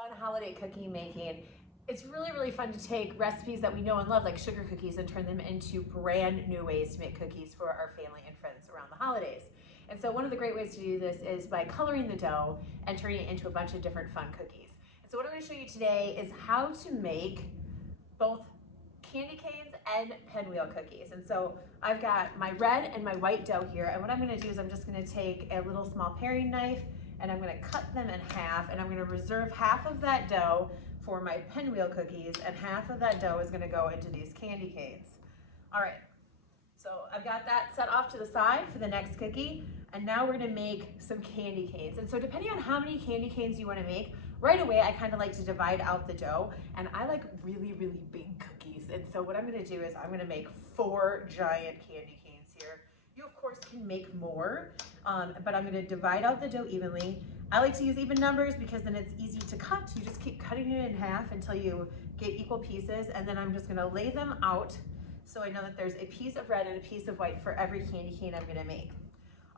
fun holiday cookie making. It's really, really fun to take recipes that we know and love, like sugar cookies, and turn them into brand new ways to make cookies for our family and friends around the holidays. And so one of the great ways to do this is by coloring the dough and turning it into a bunch of different fun cookies. And so what I'm going to show you today is how to make both candy canes and pinwheel cookies. And so I've got my red and my white dough here, and what I'm going to do is I'm just going to take a little small paring knife and I'm going to cut them in half, and I'm going to reserve half of that dough for my pinwheel cookies, and half of that dough is going to go into these candy canes. All right, so I've got that set off to the side for the next cookie, and now we're going to make some candy canes. And so depending on how many candy canes you want to make, right away I kind of like to divide out the dough, and I like really, really big cookies. And so what I'm going to do is I'm going to make 4 giant candy canes here. You of course can make more, but I'm going to divide out the dough evenly. I like to use even numbers because then it's easy to cut. You just keep cutting it in half until you get equal pieces, and then I'm just going to lay them out so I know that there's a piece of red and a piece of white for every candy cane I'm going to make.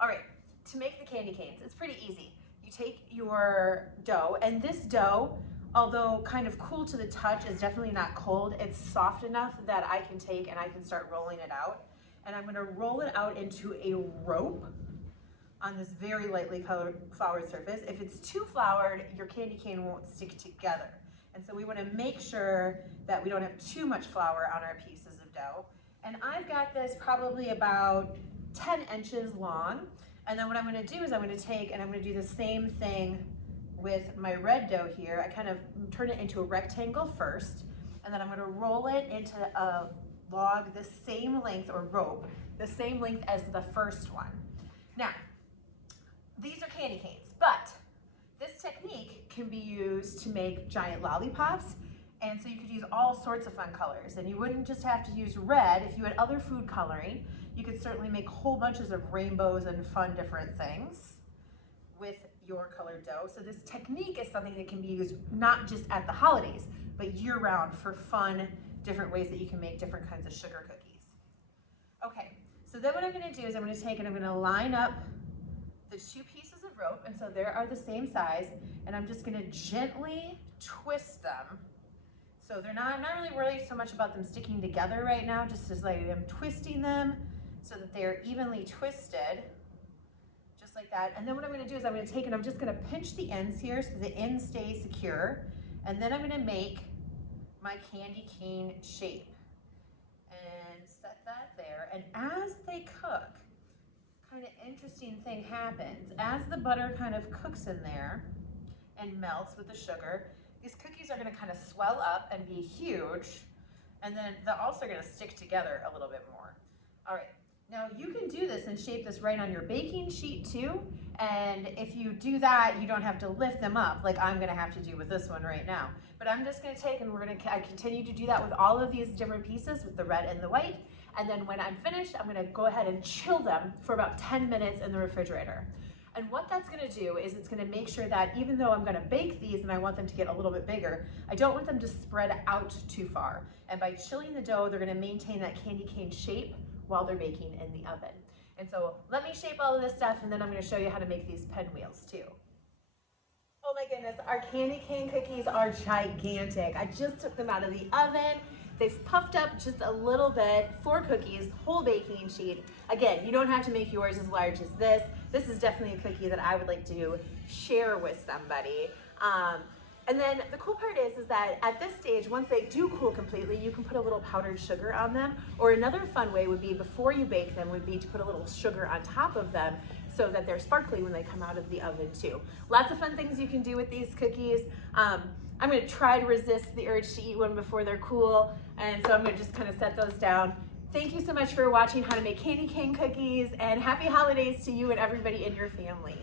All right, to make the candy canes, it's pretty easy. You take your dough, and this dough, although kind of cool to the touch, is definitely not cold. It's soft enough that I can take and I can start rolling it out. And I'm going to roll it out into a rope on this very lightly floured surface. If it's too floured, your candy cane won't stick together. And so we want to make sure that we don't have too much flour on our pieces of dough. And I've got this probably about 10 inches long. And then what I'm going to do is I'm going to take and I'm going to do the same thing with my red dough here. I kind of turn it into a rectangle first, and then I'm going to roll it into a log the same length, or rope, the same length as the first one. Now, these are candy canes, but this technique can be used to make giant lollipops, and so you could use all sorts of fun colors, and you wouldn't just have to use red. If you had other food coloring, you could certainly make whole bunches of rainbows and fun different things with your colored dough. So this technique is something that can be used not just at the holidays, but year-round for fun, different ways that you can make different kinds of sugar cookies. Okay, so then what I'm going to do is I'm going to take and I'm going to line up the 2 pieces of rope, and so they are the same size, and I'm just going to gently twist them. So they're not, I'm not really worried so much about them sticking together right now, just as like I'm twisting them so that they are evenly twisted, just like that. And then what I'm going to do is I'm going to take and I'm just going to pinch the ends here so the ends stay secure, and then I'm going to make my candy cane shape and set that there. And as they cook, kind of interesting thing happens. As the butter kind of cooks in there and melts with the sugar, these cookies are going to kind of swell up and be huge, and then they're also going to stick together a little bit more. All right, now you can do this and shape this right on your baking sheet too, and if you do that, you don't have to lift them up like I'm going to have to do with this one right now. But I'm just going to take, and I continue to do that with all of these different pieces with the red and the white, and then when I'm finished, I'm going to go ahead and chill them for about 10 minutes in the refrigerator. And what that's going to do is it's going to make sure that even though I'm going to bake these and I want them to get a little bit bigger, I don't want them to spread out too far. And by chilling the dough, they're going to maintain that candy cane shape while they're baking in the oven. And so let me shape all of this stuff, and then I'm going to show you how to make these pinwheels too. Oh my goodness, our candy cane cookies are gigantic. I just took them out of the oven. They've puffed up just a little bit. 4 cookies, whole baking sheet. Again, you don't have to make yours as large as this. This is definitely a cookie that I would like to share with somebody. And then the cool part is that at this stage, once they do cool completely, you can put a little powdered sugar on them. Or another fun way would be, before you bake them, would be to put a little sugar on top of them so that they're sparkly when they come out of the oven too. Lots of fun things you can do with these cookies. I'm going to try to resist the urge to eat one before they're cool, and so I'm going to just kind of set those down. Thank you so much for watching how to make candy cane cookies, and happy holidays to you and everybody in your family.